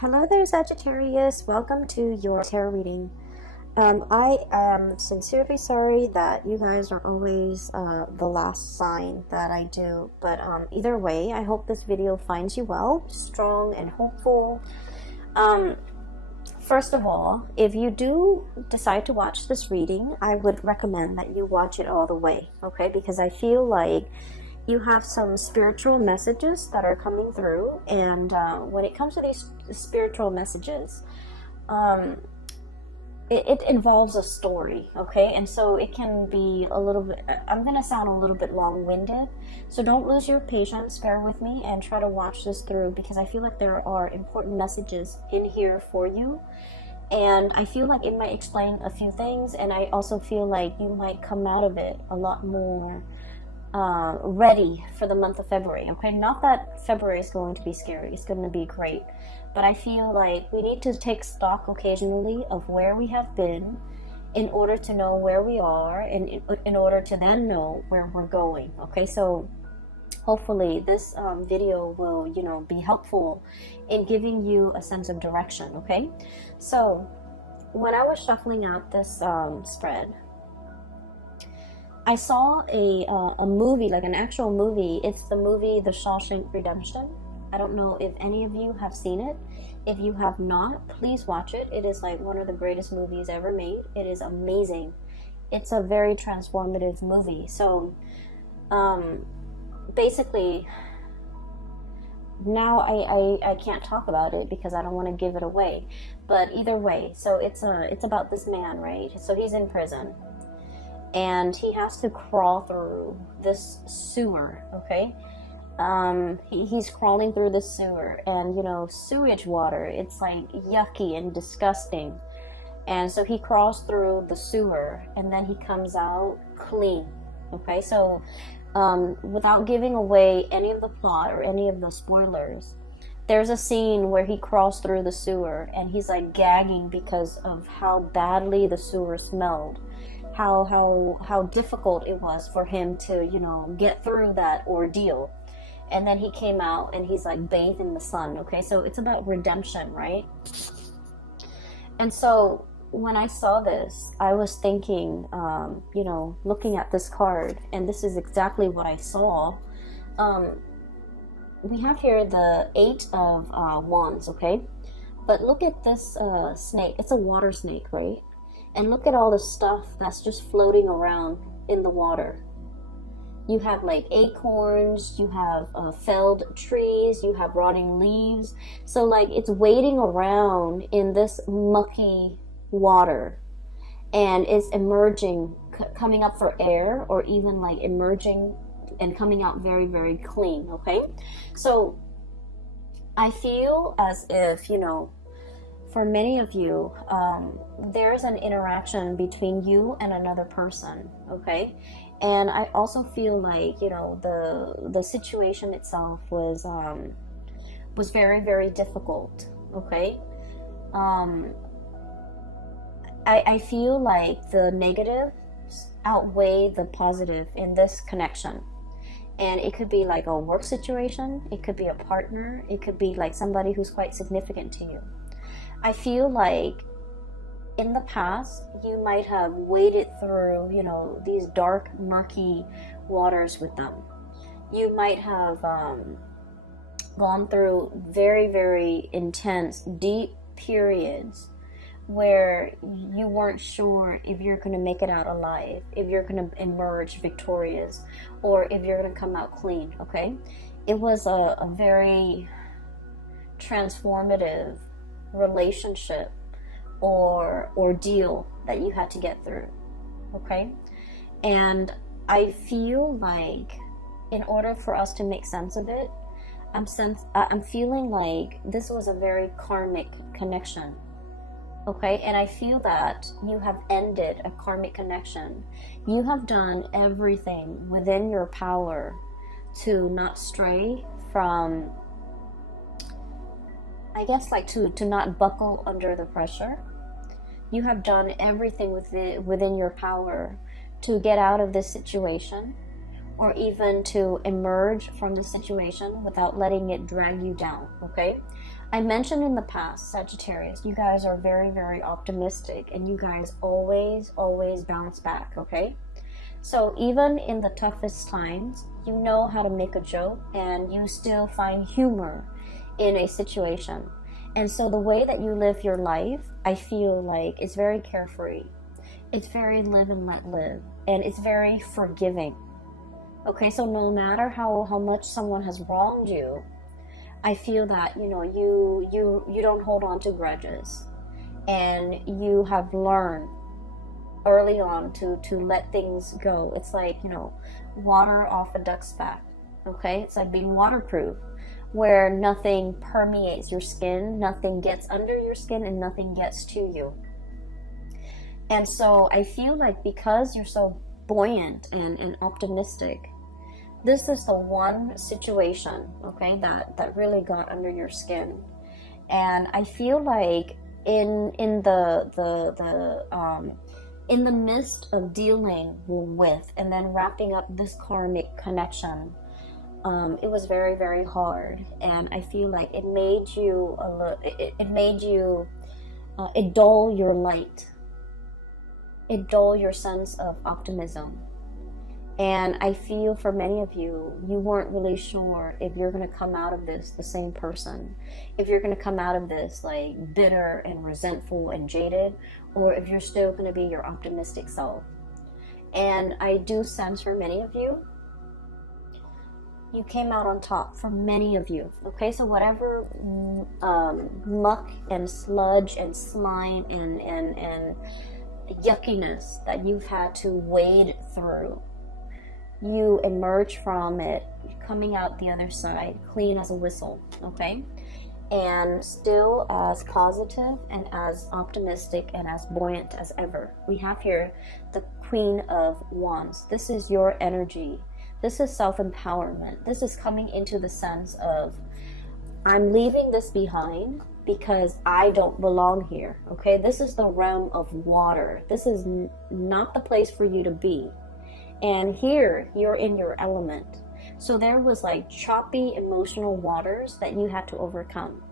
Hello there, Sagittarius. Welcome to your tarot reading. I am sincerely sorry that you guys are always the last sign that I do. But either way, I hope this video finds you well, strong and hopeful. First of all, if you do decide to watch this reading, I would recommend that you watch it all the way, okay? Because I feel like you have some spiritual messages that are coming through, and when it comes to these spiritual messages, it involves a story, okay? And so it can be a little bit, I'm gonna sound a little bit long-winded, so don't lose your patience, bear with me and try to watch this through, because I feel like there are important messages in here for you, and I feel like it might explain a few things, and I also feel like you might come out of it a lot more ready for the month of February, okay? Not that February is going to be scary, it's going to be great, but I feel like we need to take stock occasionally of where we have been in order to know where we are, and in order to then know where we're going, okay? So hopefully this video will, be helpful in giving you a sense of direction, okay? So when I was shuffling out this spread, I saw a movie, like an actual movie. It's the movie The Shawshank Redemption. I don't know if any of you have seen it. If you have not, please watch it. It is like one of the greatest movies ever made. It is amazing. It's a very transformative movie. So basically, now I can't talk about it because I don't want to give it away. But either way, so it's about this man, right? So he's in prison, and he has to crawl through this sewer, okay? He's crawling through the sewer, and sewage water, it's like yucky and disgusting. And so he crawls through the sewer, and then he comes out clean, okay? So without giving away any of the plot or any of the spoilers, there's a scene where he crawls through the sewer, and he's like gagging because of how badly the sewer smelled. How difficult it was for him to get through that ordeal. And then he came out and he's like bathed in the sun, okay? So it's about redemption, right? And so when I saw this, I was thinking, looking at this card, and this is exactly what I saw. We have here the 8 of Wands, okay? But look at this snake. It's a water snake, right? And look at all the stuff that's just floating around in the water. You have like acorns, you have felled trees, you have rotting leaves. So like it's waiting around in this mucky water, and it's emerging, coming up for air, or even like emerging and coming out very, very clean, okay? So I feel as if, for many of you, there's an interaction between you and another person, okay? And I also feel like, the situation itself was very, very difficult, okay? I feel like the negatives outweigh the positive in this connection. And it could be like a work situation, it could be a partner, it could be like somebody who's quite significant to you. I feel like in the past, you might have waded through, these dark, murky waters with them. You might have gone through very, very intense, deep periods where you weren't sure if you're going to make it out alive, if you're going to emerge victorious, or if you're going to come out clean, okay? It was a very transformative relationship or ordeal that you had to get through, okay? And I feel like in order for us to make sense of it, I'm feeling like this was a very karmic connection, okay? And I feel that you have ended a karmic connection. You have done everything within your power to not stray from, I guess, like to not buckle under the pressure. You have done everything within your power to get out of this situation, or even to emerge from the situation without letting it drag you down, okay? I mentioned in the past, Sagittarius, you guys are very, very optimistic, and you guys always, always bounce back, okay? So even in the toughest times, you know how to make a joke, and you still find humor in a situation. And so the way that you live your life, I feel like it's very carefree. It's very live and let live, and it's very forgiving. Okay, so no matter how much someone has wronged you, I feel that, you know, you don't hold on to grudges, and you have learned early on to let things go. It's like, you know, water off a duck's back. Okay, it's like being waterproof, where nothing permeates your skin, nothing gets under your skin, and nothing gets to you. And so I feel like because you're so buoyant and optimistic, this is the one situation, okay, that really got under your skin. And I feel like in the midst of dealing with and then wrapping up this karmic connection, it was very, very hard. And I feel like it made you it dull your light. It dull your sense of optimism. And I feel for many of you, you weren't really sure if you're going to come out of this the same person, if you're going to come out of this like bitter and resentful and jaded, or if you're still going to be your optimistic self. And I do sense for many of you, you came out on top. For many of you, okay, so whatever muck and sludge and slime and yuckiness that you've had to wade through, you emerge from it coming out the other side clean as a whistle, okay, and still as positive and as optimistic and as buoyant as ever. We have here the Queen of Wands. This is your energy. This is self-empowerment. This is coming into the sense of, I'm leaving this behind because I don't belong here, okay? This is the realm of water. This is not the place for you to be. And here, you're in your element. So there was like choppy emotional waters that you had to overcome.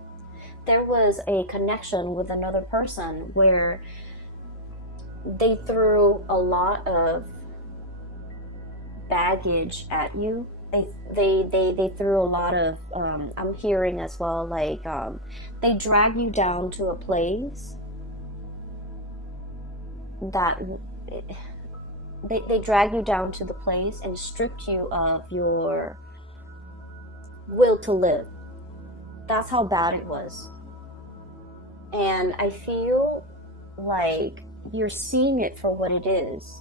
There was a connection with another person where they threw a lot of baggage at you. They threw a lot of, I'm hearing as well, like, they drag you down to a place that... They drag you down to the place and stripped you of your will to live. That's how bad it was. And I feel like you're seeing it for what it is.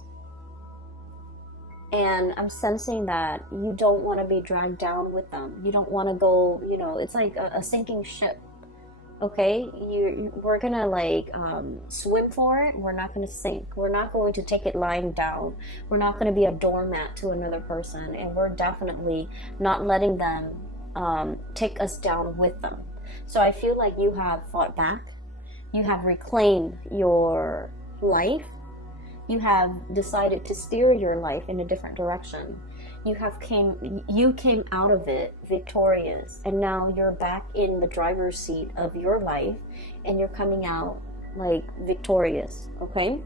And I'm sensing that you don't want to be dragged down with them. You don't want to go, you know, it's like a sinking ship. Okay, we're gonna like swim for it. We're not gonna sink. We're not going to take it lying down. We're not gonna be a doormat to another person, and we're definitely not letting them take us down with them. So I feel like you have fought back. You have reclaimed your life. You have decided to steer your life in a different direction. You came out of it victorious, and now you're back in the driver's seat of your life, and you're coming out like victorious, okay?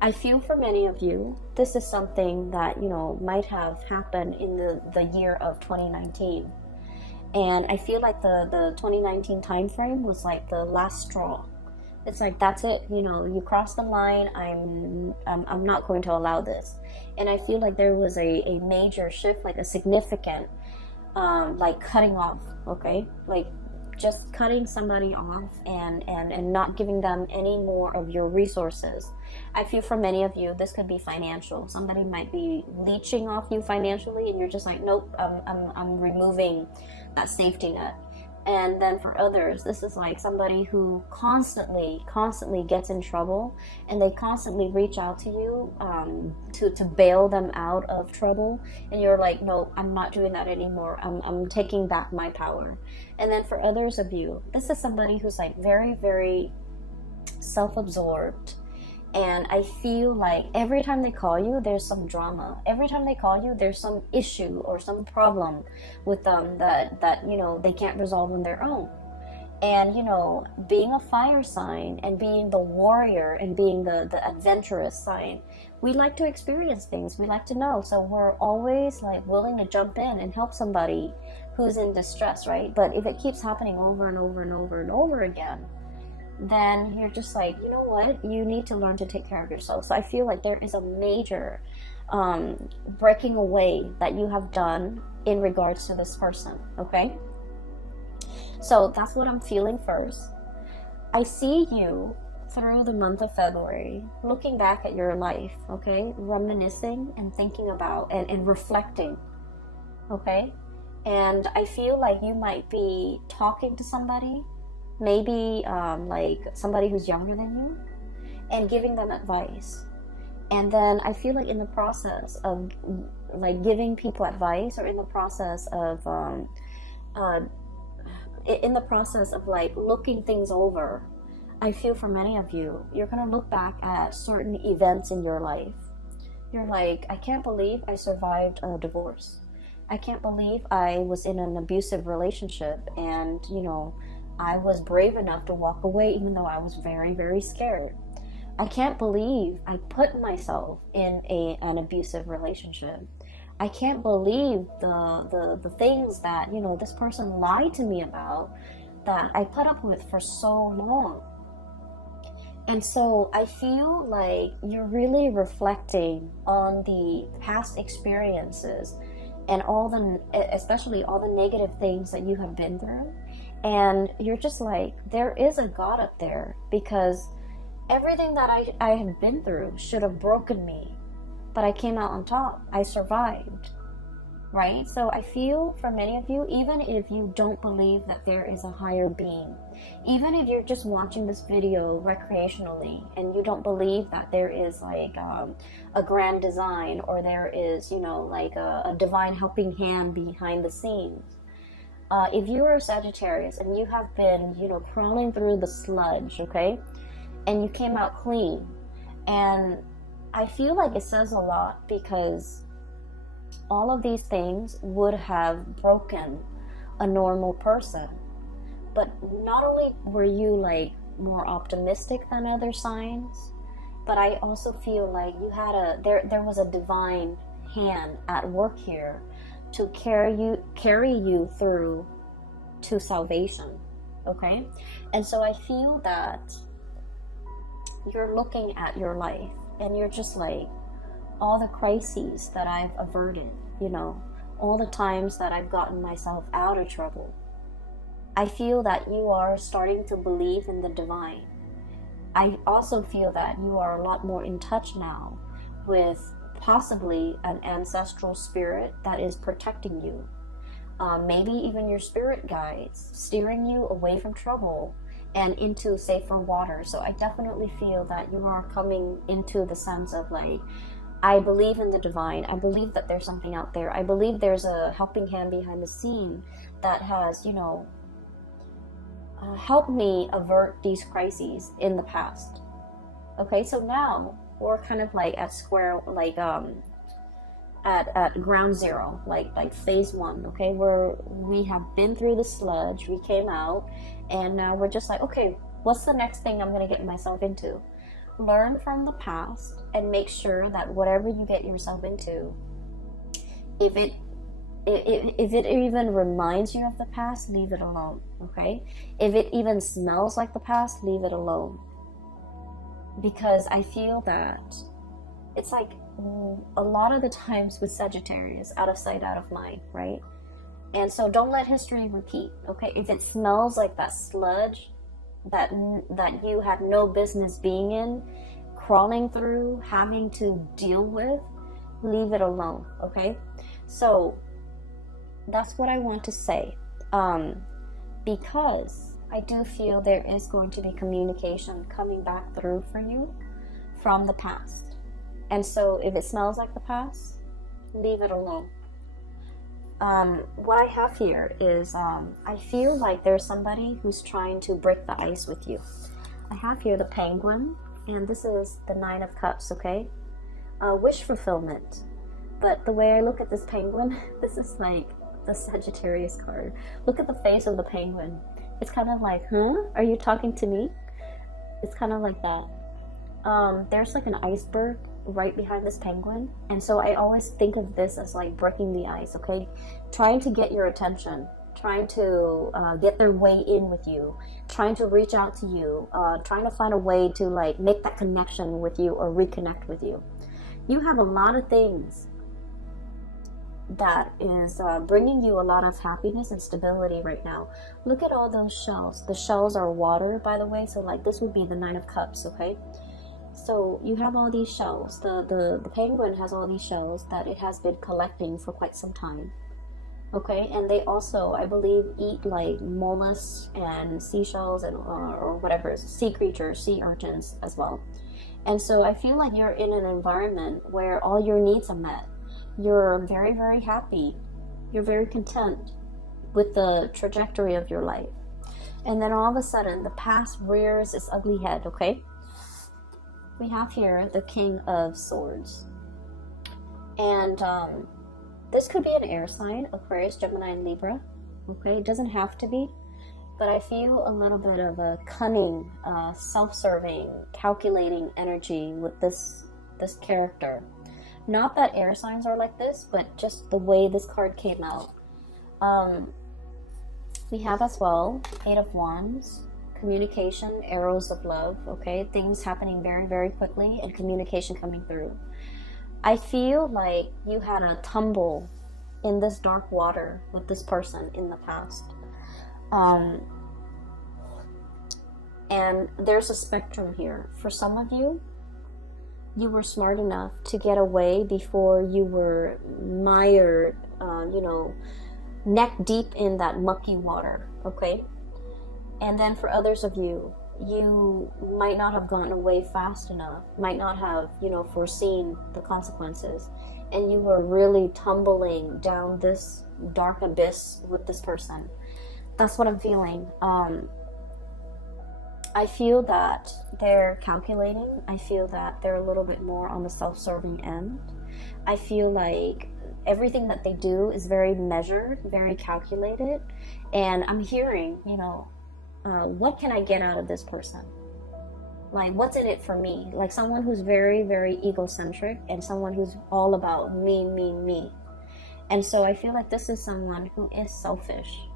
I feel for many of you, this is something that, you know, might have happened in the year of 2019. And I feel like the 2019 time frame was like the last straw. It's like, that's it, you know, you crossed the line, I'm not going to allow this. And I feel like there was a major shift, like a significant, like cutting off, okay? Like just cutting somebody off and not giving them any more of your resources. I feel for many of you, this could be financial. Somebody might be leeching off you financially, and you're just like, nope, I'm removing that safety net. And then for others, this is like somebody who constantly gets in trouble, and they constantly reach out to you to bail them out of trouble. And you're like, no, I'm not doing that anymore. I'm taking back my power. And then for others of you, this is somebody who's like very, very self-absorbed. And I feel like every time they call you, there's some drama. Every time they call you, there's some issue or some problem with them that you know, they can't resolve on their own. And, you know, being a fire sign and being the warrior and being the adventurous sign, we like to experience things. We like to know. So we're always like willing to jump in and help somebody who's in distress, right? But if it keeps happening over and over and over and over again, then you're just like, you know what? You need to learn to take care of yourself. So I feel like there is a major breaking away that you have done in regards to this person, okay? So that's what I'm feeling first. I see you through the month of February, looking back at your life, okay? Reminiscing and thinking about and reflecting, okay? And I feel like you might be talking to somebody, maybe like somebody who's younger than you, and giving them advice. And then I feel like in the process of like giving people advice, or in the process of like looking things over, I feel for many of you, you're going to look back at certain events in your life. You're like, I can't believe I survived a divorce. I can't believe I was in an abusive relationship, and, you know, I was brave enough to walk away even though I was very, very scared. I can't believe I put myself in an abusive relationship. I can't believe the things that, you know, this person lied to me about, that I put up with for so long. And so I feel like you're really reflecting on the past experiences and especially all the negative things that you have been through. And you're just like, there is a God up there, because everything that I have been through should have broken me, but I came out on top. I survived, right? So I feel for many of you, even if you don't believe that there is a higher being, even if you're just watching this video recreationally and you don't believe that there is like a grand design, or there is, you know, like a divine helping hand behind the scenes, if you are a Sagittarius and you have been, you know, crawling through the sludge, okay, and you came out clean, and I feel like it says a lot, because all of these things would have broken a normal person. But not only were you like more optimistic than other signs, but I also feel like you had there was a divine hand at work here to carry you through to salvation, okay? And so I feel that you're looking at your life and you're just like, all the crises that I've averted, you know, all the times that I've gotten myself out of trouble. I feel that you are starting to believe in the divine. I also feel that you are a lot more in touch now with possibly an ancestral spirit that is protecting you. Maybe even your spirit guides, steering you away from trouble and into safer water. So I definitely feel that you are coming into the sense of like, I believe in the divine. I believe that there's something out there. I believe there's a helping hand behind the scene that has, you know, helped me avert these crises in the past. Okay, so now we're kind of like at square, like at ground zero, like phase one. Okay, where we have been through the sludge, we came out, and now we're just like, okay, what's the next thing I'm gonna get myself into? Learn from the past and make sure that whatever you get yourself into, if it even reminds you of the past, leave it alone, okay? If it even smells like the past, leave it alone. Because I feel that it's like a lot of the times with Sagittarius, out of sight, out of mind, right? And so don't let history repeat, okay? If it smells like that sludge that you have no business being in, crawling through, having to deal with, leave it alone, okay? So that's what I want to say, because I do feel there is going to be communication coming back through for you from the past. And so if it smells like the past, leave it alone. What I have here is I feel like there's somebody who's trying to break the ice with you. I have here the Penguin, and this is the Nine of Cups, okay? Wish fulfillment. But the way I look at this Penguin, this is like the Sagittarius card. Look at the face of the Penguin. It's kind of like, huh? Are you talking to me? It's kind of like that. There's like an iceberg right behind this penguin, and so I always think of this as like breaking the ice, okay? Trying to get your attention, trying to get their way in with you, trying to reach out to you, trying to find a way to like make that connection with you or reconnect with you. You have a lot of things that is bringing you a lot of happiness and stability right now. Look at all those shells. The shells are water, by the way, so like this would be the Nine of Cups, okay? So you have all these shells. The penguin has all these shells that it has been collecting for quite some time. Okay, and they also, I believe, eat like mollusks and seashells and or whatever, sea creatures, sea urchins as well. And so I feel like you're in an environment where all your needs are met. You're very, very happy. You're very content with the trajectory of your life. And then all of a sudden, the past rears its ugly head, okay? We have here the King of Swords. And this could be an air sign, Aquarius, Gemini, and Libra. Okay, it doesn't have to be. But I feel a little bit of a cunning, self-serving, calculating energy with this character. Not that air signs are like this, but just the way this card came out. We have as well Eight of Wands, communication, arrows of love, okay? Things happening very, very quickly and communication coming through. I feel like you had a tumble in this dark water with this person in the past. And there's a spectrum here. For some of you, you were smart enough to get away before you were mired, neck deep in that mucky water, okay? And then for others of you, you might not have gotten away fast enough, might not have, foreseen the consequences, and you were really tumbling down this dark abyss with this person. That's what I'm feeling. I feel that they're calculating. I feel that they're a little bit more on the self-serving end. I feel like everything that they do is very measured, very calculated, and I'm hearing, what can I get out of this person? Like, what's in it for me? Like someone who's very, very egocentric and someone who's all about me, me, me. And so I feel like this is someone who is selfish.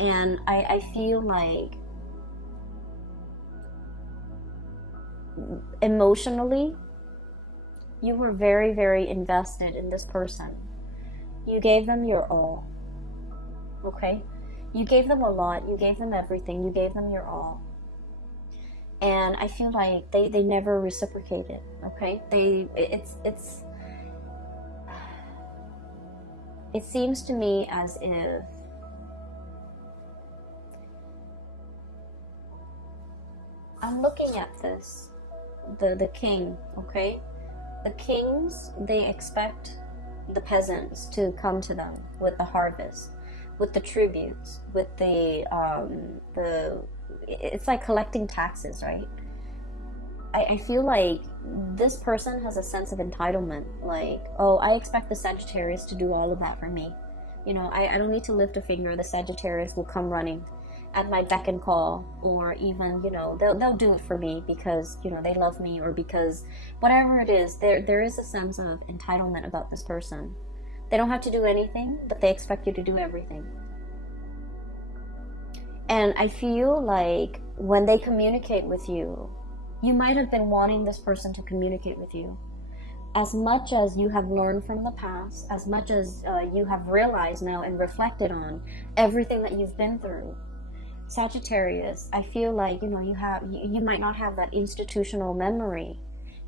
And I feel like emotionally, you were very, very invested in this person. You gave them your all. Okay? You gave them a lot. You gave them everything. You gave them your all. And I feel like they never reciprocated. Okay? It seems to me as if I'm looking at this, the king, okay? The kings, they expect the peasants to come to them with the harvest, with the tributes, with it's like collecting taxes, right? I feel like this person has a sense of entitlement, like, oh, I expect the Sagittarius to do all of that for me. I don't need to lift a finger, the Sagittarius will come running at my beck and call, or even, they'll do it for me because, they love me, or because whatever it is, there is a sense of entitlement about this person. They don't have to do anything, but they expect you to do everything. And I feel like when they communicate with you, you might have been wanting this person to communicate with you. As much as you have learned from the past, as much as you have realized now and reflected on everything that you've been through, Sagittarius, I feel like, you might not have that institutional memory.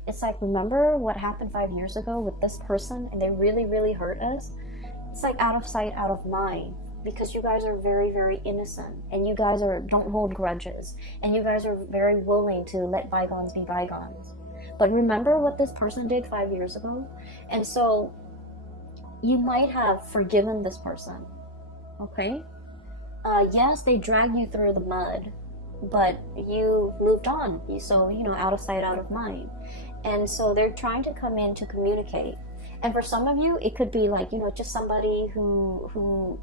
It's like, remember what happened 5 years ago with this person and they really, really hurt us? It's like out of sight, out of mind, because you guys are very, very innocent, and you guys don't hold grudges, and you guys are very willing to let bygones be bygones. But remember what this person did 5 years ago? And so you might have forgiven this person, okay? Yes, they dragged you through the mud, but you moved on. Out of sight, out of mind. And so they're trying to come in to communicate. And for some of you, it could be like, just somebody who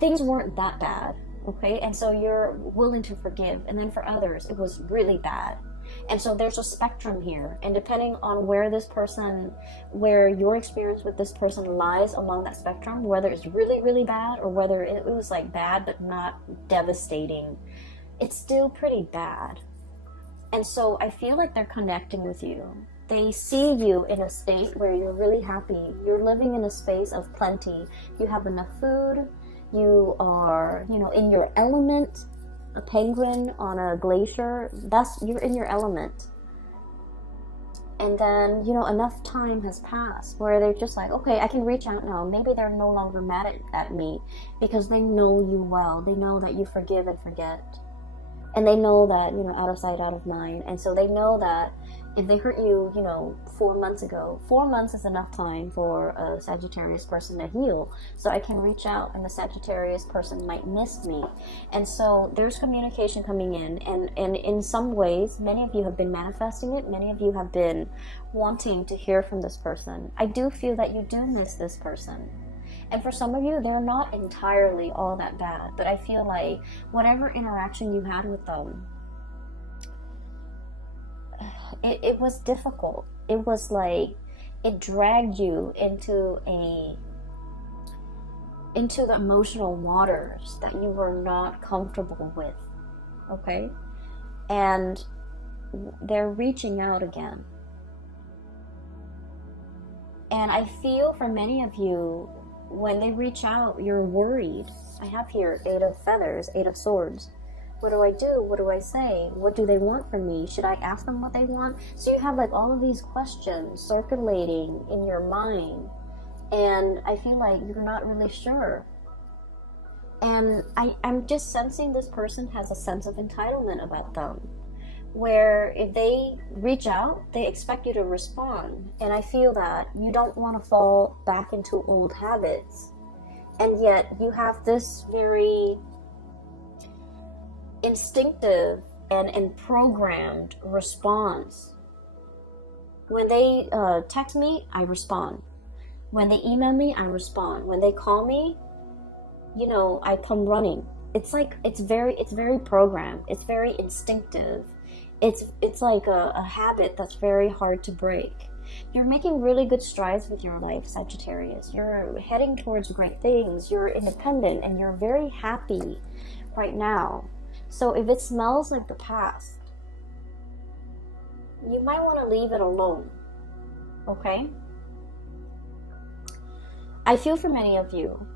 things weren't that bad, okay? And so you're willing to forgive. And then for others, it was really bad. And so there's a spectrum here, and depending on where your experience with this person lies along that spectrum, whether it's really, really bad or whether it was like bad but not devastating, it's still pretty bad. And so I feel like they're connecting with you. They see you in a state where you're really happy. You're living in a space of plenty. You have enough food. You are, in your element. A penguin on a glacier, you're in your element. And then, enough time has passed where they're just like, okay, I can reach out now. Maybe they're no longer mad at me because they know you well. They know that you forgive and forget. And they know that, out of sight, out of mind. And so they know that if they hurt you, 4 months ago, 4 months is enough time for a Sagittarius person to heal. So I can reach out and the Sagittarius person might miss me. And so there's communication coming in. And in some ways, many of you have been manifesting it. Many of you have been wanting to hear from this person. I do feel that you do miss this person. And for some of you, they're not entirely all that bad. But I feel like whatever interaction you had with them, it was difficult. It was like it dragged you into the emotional waters that you were not comfortable with. Okay? And they're reaching out again. And I feel for many of you, when they reach out, you're worried. I have here 8 of feathers, 8 of swords. What do I do? What do I say? What do they want from me? Should I ask them what they want? So you have like all of these questions circulating in your mind. And I feel like you're not really sure. And I'm just sensing this person has a sense of entitlement about them. Where if they reach out, they expect you to respond. And I feel that you don't want to fall back into old habits. And yet you have this very instinctive and programmed response. When they text me, I respond. When they email me, I respond. When they call me, I come running. It's very programmed. It's very instinctive. It's like a habit that's very hard to break. You're making really good strides with your life, Sagittarius. You're heading towards great things. You're independent and you're very happy right now. So if it smells like the past, you might want to leave it alone. Okay? I feel for many of you,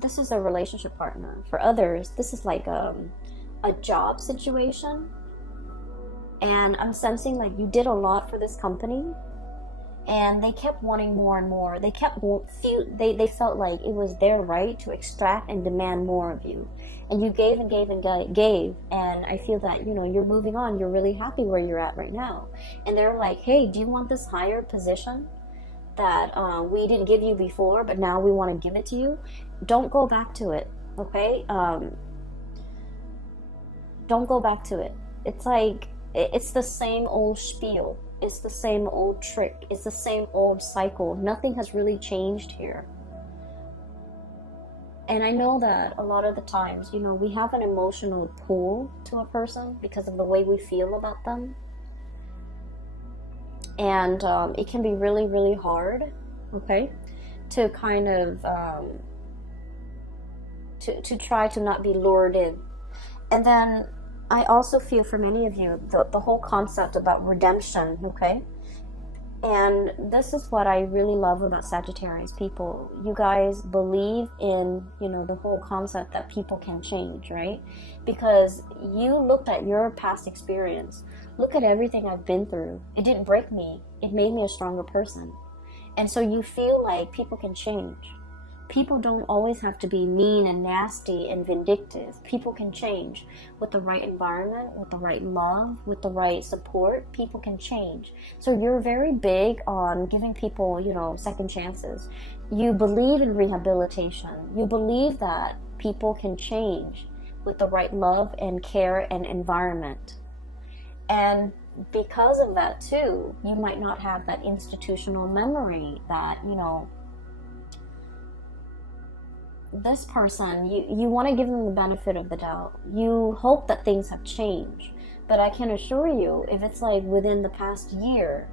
this is a relationship partner. For others, this is like a job situation. And I'm sensing like you did a lot for this company and they kept wanting more and more. They felt like it was their right to extract and demand more of you. And you gave and gave and gave. And I feel that, you're moving on. You're really happy where you're at right now. And they're like, hey, do you want this higher position that we didn't give you before, but now we want to give it to you? Don't go back to it, okay? Don't go back to it. It's like, it's the same old spiel. It's the same old trick. It's the same old cycle. Nothing has really changed here. And I know that a lot of the times, we have an emotional pull to a person because of the way we feel about them. And it can be really, really hard, okay, to kind of, to try to not be lured in. And then I also feel for many of you, the whole concept about redemption, okay? And this is what I really love about Sagittarius people. You guys believe in, the whole concept that people can change, right? Because you looked at your past experience. Look at everything I've been through. It didn't break me. It made me a stronger person. And so you feel like people can change. People don't always have to be mean and nasty and vindictive. People can change with the right environment, with the right love, with the right support. People can change. So you're very big on giving people, second chances. You believe in rehabilitation. You believe that people can change with the right love and care and environment. And because of that too, you might not have that institutional memory that, this person, you want to give them the benefit of the doubt. You hope that things have changed. But I can assure you, if it's like within the past year,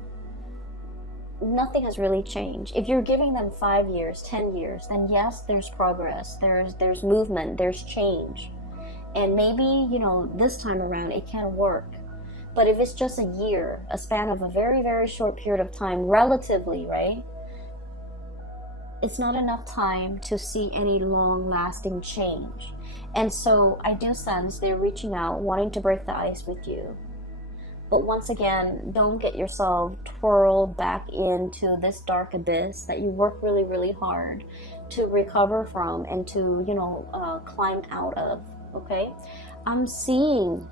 nothing has really changed. If you're giving them 5 years, 10 years, then yes, there's progress, there's movement, there's change. And maybe, you know, this time around it can work. But if it's just a year, a span of a very, very short period of time, relatively, right? It's not enough time to see any long-lasting change. And so I do sense they're reaching out, wanting to break the ice with you. But once again, don't get yourself twirled back into this dark abyss that you work really, really hard to recover from and to, you know, climb out of, okay? I'm seeing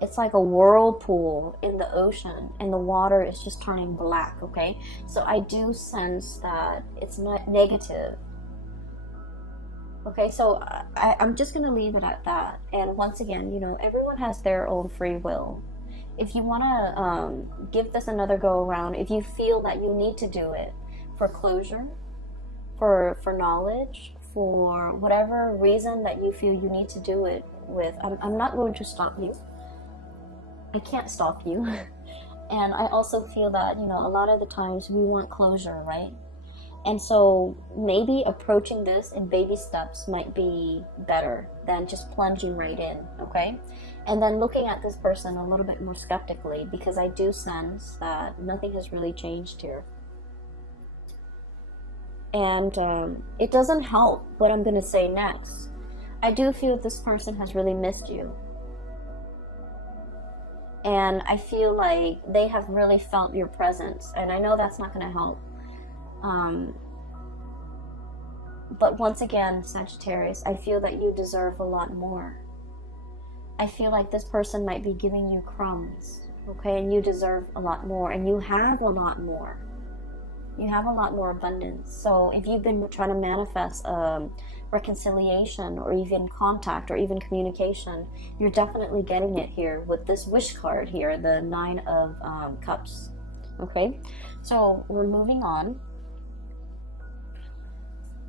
it's like a whirlpool in the ocean and the water is just turning black, okay? So I do sense that it's not negative. Okay, so I'm just going to leave it at that. And once again, you know, everyone has their own free will. If you want to give this another go around, if you feel that you need to do it for closure, for knowledge, for whatever reason that you feel you need to do it with, I'm not going to stop you. I can't stop you. And I also feel that, you know, a lot of the times we want closure, right? And so maybe approaching this in baby steps might be better than just plunging right in, okay? And then looking at this person a little bit more skeptically, because I do sense that nothing has really changed here. And it doesn't help what I'm going to say next. I do feel this person has really missed you. And I feel like they have really felt your presence. And I know that's not going to help. But once again, Sagittarius, I feel that you deserve a lot more. I feel like this person might be giving you crumbs, okay? And you deserve a lot more. And you have a lot more. You have a lot more abundance. So if you've been trying to manifest reconciliation or even contact or even communication, you're definitely getting it here with this wish card here, the 9 of Cups, okay? So we're moving on.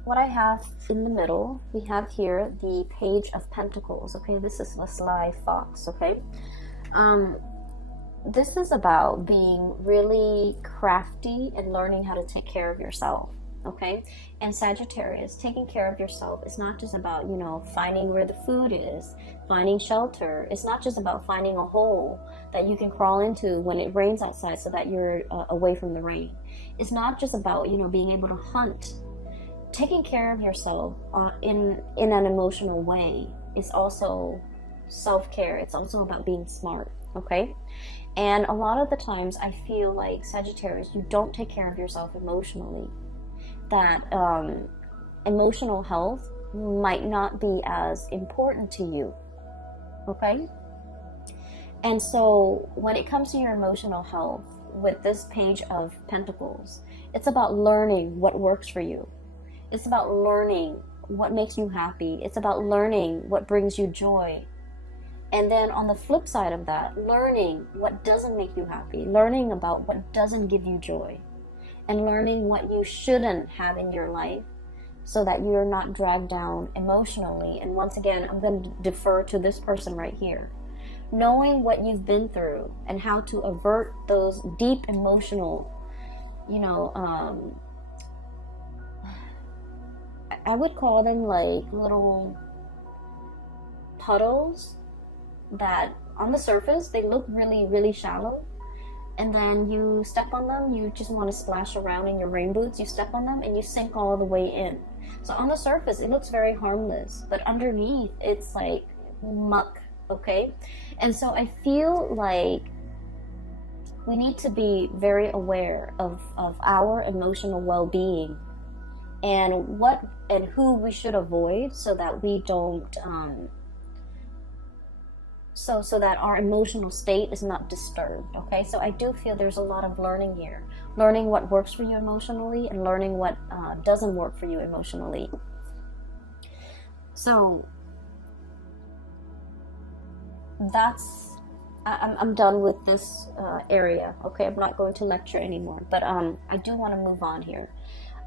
What I have in the middle, we have here the Page of Pentacles, okay? This is the sly fox, okay? This is about being really crafty and learning how to take care of yourself, okay? And Sagittarius, taking care of yourself is not just about, you know, finding where the food is, finding shelter. It's not just about finding a hole that you can crawl into when it rains outside so that you're away from the rain. It's not just about, you know, being able to hunt. Taking care of yourself in an emotional way is also self-care. It's also about being smart, okay? And a lot of the times I feel like, Sagittarius, you don't take care of yourself emotionally. That emotional health might not be as important to you, okay? And so when it comes to your emotional health, with this Page of Pentacles, it's about learning what works for you. It's about learning what makes you happy. It's about learning what brings you joy. And then on the flip side of that, learning what doesn't make you happy, learning about what doesn't give you joy, and learning what you shouldn't have in your life so that you're not dragged down emotionally. And once again, I'm going to defer to this person right here. Knowing what you've been through and how to avert those deep emotional, you know, I would call them like little puddles that on the surface they look really, really shallow, and then you step on them, you just want to splash around in your rain boots, you step on them and you sink all the way in. So on the surface it looks very harmless, but underneath it's like muck, okay? And so I feel like we need to be very aware of our emotional well-being and what and who we should avoid so that we don't so that our emotional state is not disturbed, okay? So I do feel there's a lot of learning here. Learning what works for you emotionally and learning what doesn't work for you emotionally. So that's, I'm done with this area, okay? I'm not going to lecture anymore, but I do want to move on here.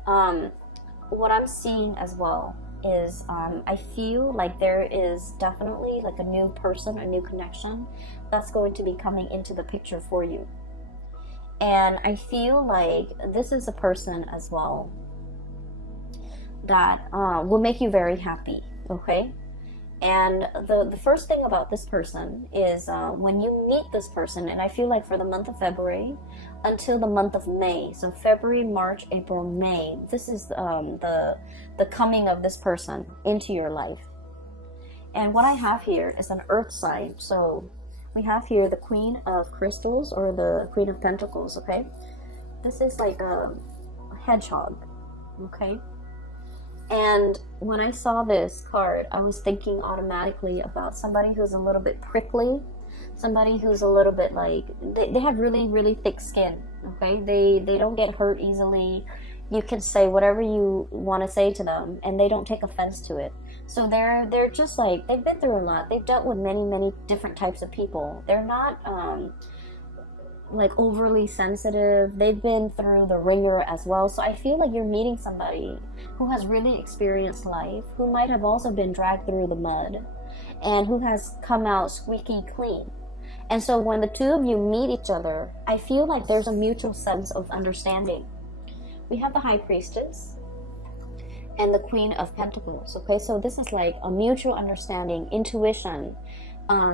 What I'm seeing as well is I feel like there is definitely like a new person, a new connection that's going to be coming into the picture for you. And I feel like this is a person as well that will make you very happy, okay? And the first thing about this person is when you meet this person, and I feel like for the month of February until the month of May, so February, March, April, May, this is the coming of this person into your life. And what I have here is an earth sign. So we have here the Queen of Crystals, or the Queen of Pentacles, okay? This is like a hedgehog, okay? And when I saw this card, I was thinking automatically about somebody who's a little bit prickly, somebody who's a little bit like, they have really, really thick skin, okay? They don't get hurt easily. You can say whatever you want to say to them, and they don't take offense to it. So they're just like, they've been through a lot. They've dealt with many, many different types of people. They're not like overly sensitive. They've been through the ringer as well. So I feel like you're meeting somebody who has really experienced life, who might have also been dragged through the mud, and who has come out squeaky clean. And so when the two of you meet each other, I feel like there's a mutual sense of understanding. We have the High Priestess and the Queen of Pentacles, okay? So this is like a mutual understanding, intuition,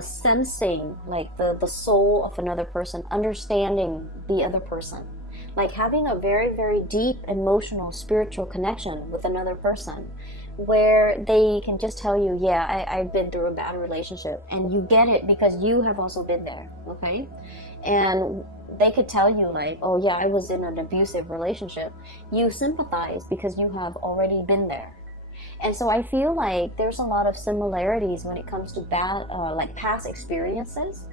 sensing like the soul of another person, understanding the other person, like having a very, very deep emotional, spiritual connection with another person, where they can just tell you, yeah, I've been through a bad relationship, and you get it because you have also been there, okay? And they could tell you like, oh yeah, I was in an abusive relationship. You sympathize because you have already been there. And so I feel like there's a lot of similarities when it comes to like past experiences.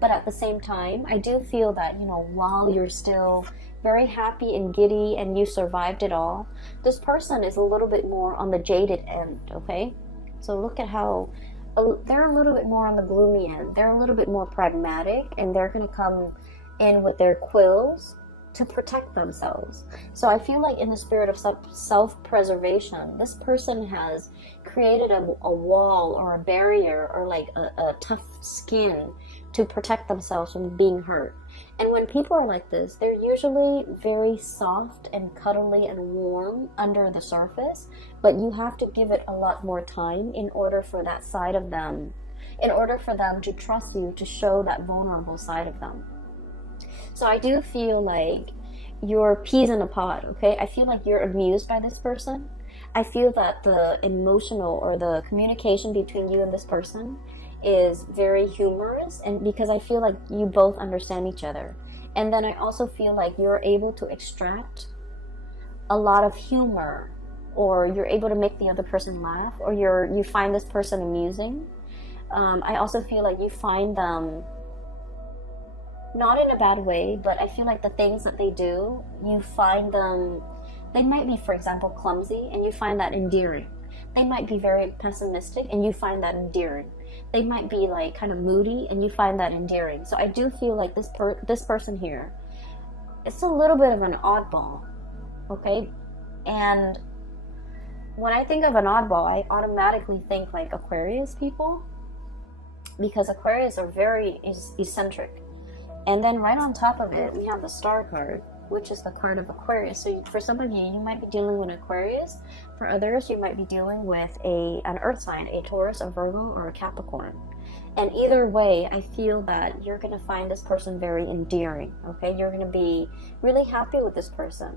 But at the same time, I do feel that, you know, while you're still very happy and giddy and you survived it all, this person is a little bit more on the jaded end, okay? So look at how they're a little bit more on the gloomy end. They're a little bit more pragmatic, and they're going to come in with their quills to protect themselves. So I feel like in the spirit of self-preservation, this person has created a wall or a barrier, or like a tough skin to protect themselves from being hurt. And when people are like this, they're usually very soft and cuddly and warm under the surface, but you have to give it a lot more time in order for that side of them, in order for them to trust you, to show that vulnerable side of them. So I do feel like you're peas in a pod, okay? I feel like you're amused by this person. I feel that the emotional or the communication between you and this person is very humorous, and because I feel like you both understand each other. And then I also feel like you're able to extract a lot of humor, or you're able to make the other person laugh, or you find this person amusing. I also feel like you find them not in a bad way, but I feel like the things that they do, you find them, they might be, for example, clumsy, and you find that endearing. They might be very pessimistic, and you find that endearing. They might be like kind of moody, and you find that endearing. So I do feel like this person here, it's a little bit of an oddball, okay? And when I think of an oddball, I automatically think like Aquarius people, because Aquarius are very eccentric. And then right on top of it, we have the Star card, which is the card of Aquarius. So for some of you, you might be dealing with Aquarius. For others, you might be dealing with an earth sign, a Taurus, a Virgo, or a Capricorn. And either way, I feel that you're going to find this person very endearing, okay? You're going to be really happy with this person.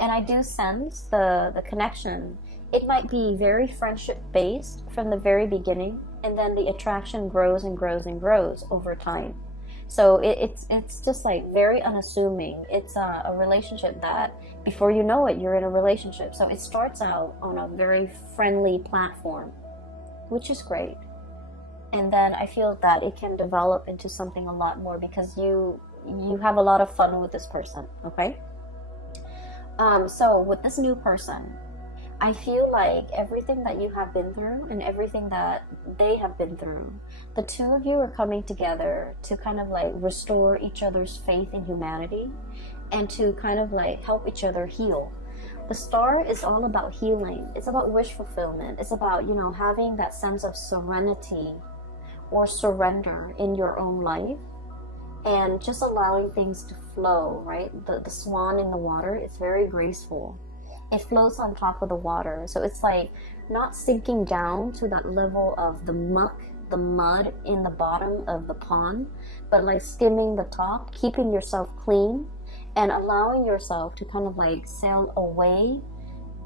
And I do sense the connection. It might be very friendship-based from the very beginning, and then the attraction grows and grows and grows over time. So it's just like very unassuming. It's a relationship that before you know it, you're in a relationship. So it starts out on a very friendly platform, which is great. And then I feel that it can develop into something a lot more because you have a lot of fun with this person, okay? So with this new person, I feel like everything that you have been through and everything that they have been through, the two of you are coming together to kind of like restore each other's faith in humanity and to kind of like help each other heal. The star is all about healing. It's about wish fulfillment. It's about, you know, having that sense of serenity or surrender in your own life and just allowing things to flow, right? The swan in the water is very graceful. It floats on top of the water. So it's like not sinking down to that level of the muck, the mud in the bottom of the pond, but like skimming the top, keeping yourself clean and allowing yourself to kind of like sail away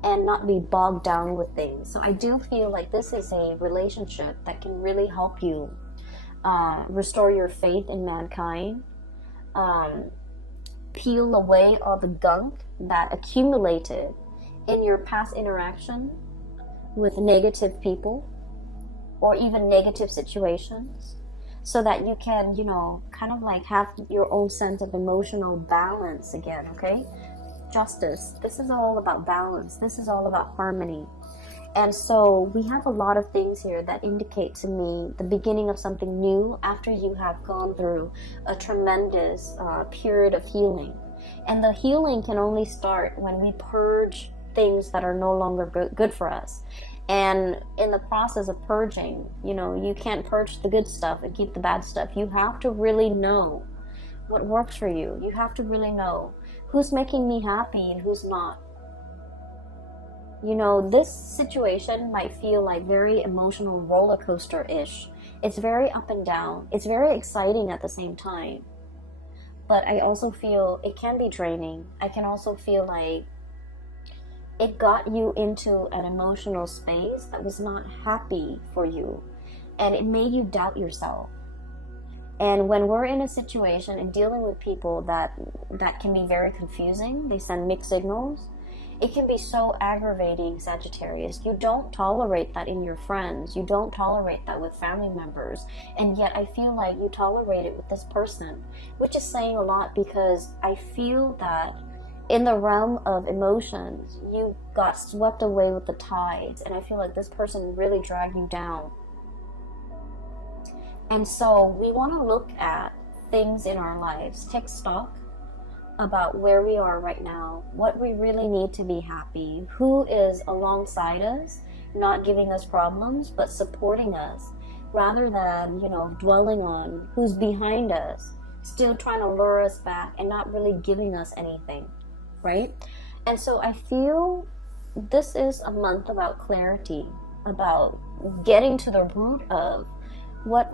and not be bogged down with things. So I do feel like this is a relationship that can really help you restore your faith in mankind, peel away all the gunk that accumulated in your past interaction with negative people or even negative situations, so that you can, you know, kind of like have your own sense of emotional balance again, okay? Justice. This is all about balance. This is all about harmony. And so we have a lot of things here that indicate to me the beginning of something new after you have gone through a tremendous period of healing. And the healing can only start when we purge things that are no longer good for us. And in the process of purging, you know, you can't purge the good stuff and keep the bad stuff. You have to really know what works for you. You have to really know who's making me happy and who's not. You know, this situation might feel like very emotional roller coaster-ish. It's very up and down. It's very exciting at the same time. But I also feel it can be draining. I can also feel like it got you into an emotional space that was not happy for you. And it made you doubt yourself. And when we're in a situation and dealing with people that can be very confusing, they send mixed signals, it can be so aggravating, Sagittarius. You don't tolerate that in your friends. You don't tolerate that with family members. And yet I feel like you tolerate it with this person, which is saying a lot, because I feel that in the realm of emotions, you got swept away with the tides. And I feel like this person really dragged you down. And so we want to look at things in our lives, take stock about where we are right now, what we really need to be happy, who is alongside us, not giving us problems, but supporting us, rather than, you know, dwelling on who's behind us, still trying to lure us back and not really giving us anything, right? And so I feel this is a month about clarity, about getting to the root of what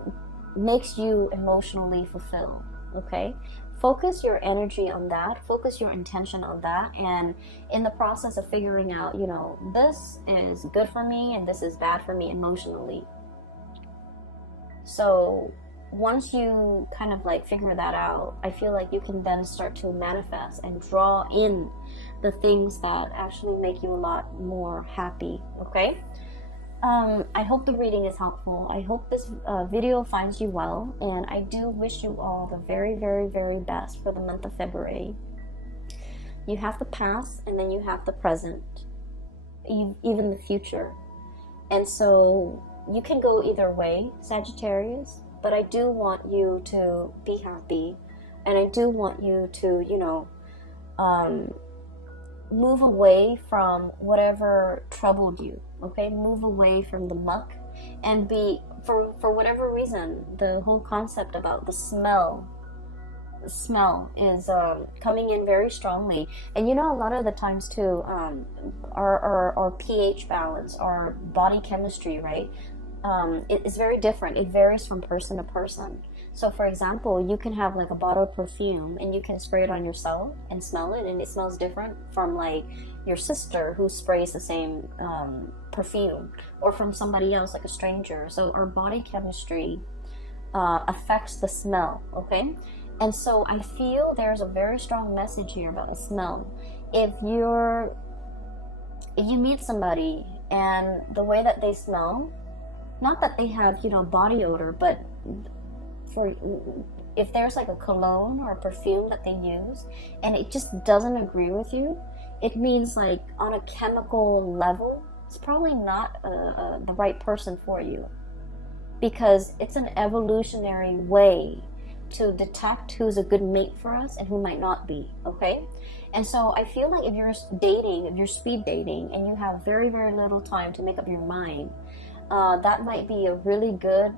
makes you emotionally fulfilled, okay? Focus your energy on that, focus your intention on that, and in the process of figuring out, you know, this is good for me and this is bad for me emotionally. So once you kind of like figure that out, I feel like you can then start to manifest and draw in the things that actually make you a lot more happy, okay? I hope the reading is helpful. I hope this video finds you well, and I do wish you all the very, very, very best for the month of February. You have the past, and then you have the present, even the future. And so you can go either way, Sagittarius, but I do want you to be happy, and I do want you to, you know, move away from whatever troubled you, okay? Move away from the muck and be, for whatever reason, the whole concept about the smell is coming in very strongly. And you know, a lot of the times too, our pH balance, our body chemistry, right? It is very different. It varies from person to person. So for example, you can have like a bottle of perfume and you can spray it on yourself and smell it, and it smells different from like your sister who sprays the same perfume, or from somebody else, like a stranger. So our body chemistry affects the smell, okay? And so I feel there's a very strong message here about the smell. If you meet somebody and the way that they smell, not that they have, you know, body odor, but if there's like a cologne or a perfume that they use and it just doesn't agree with you, it means like on a chemical level, it's probably not the right person for you, because it's an evolutionary way to detect who's a good mate for us and who might not be, okay? And so I feel like if you're dating, if you're speed dating, and you have very, very little time to make up your mind, that might be a really good,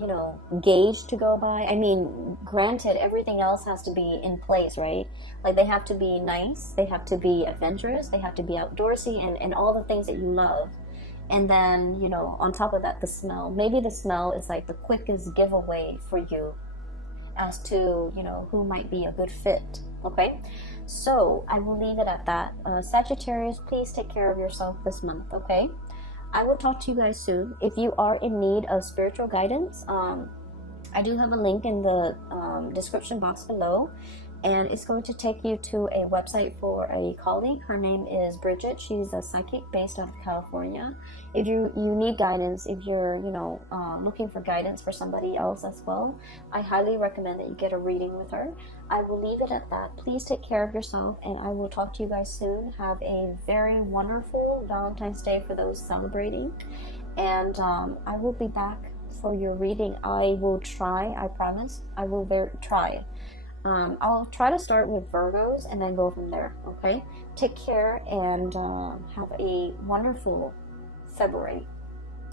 you know, gauge to go by. I mean, granted, everything else has to be in place, right? Like, they have to be nice, they have to be adventurous, they have to be outdoorsy, and all the things that you love. And then, you know, on top of that, the smell. Maybe the smell is like the quickest giveaway for you as to, you know, who might be a good fit, okay? So I will leave it at that. Sagittarius, please take care of yourself this month, okay? I will talk to you guys soon. If you are in need of spiritual guidance, I do have a link in the description box below, and it's going to take you to a website for a colleague. Her name is Bridget. She's a psychic based out of California. If you need guidance, if you're, you know, looking for guidance for somebody else as well, I highly recommend that you get a reading with her. I will leave it at that. Please take care of yourself, and I will talk to you guys soon. Have a very wonderful Valentine's Day for those celebrating, and I will be back for your reading. I will try, I promise, I will try. I'll try to start with Virgos and then go from there, okay? Take care, and have a wonderful February.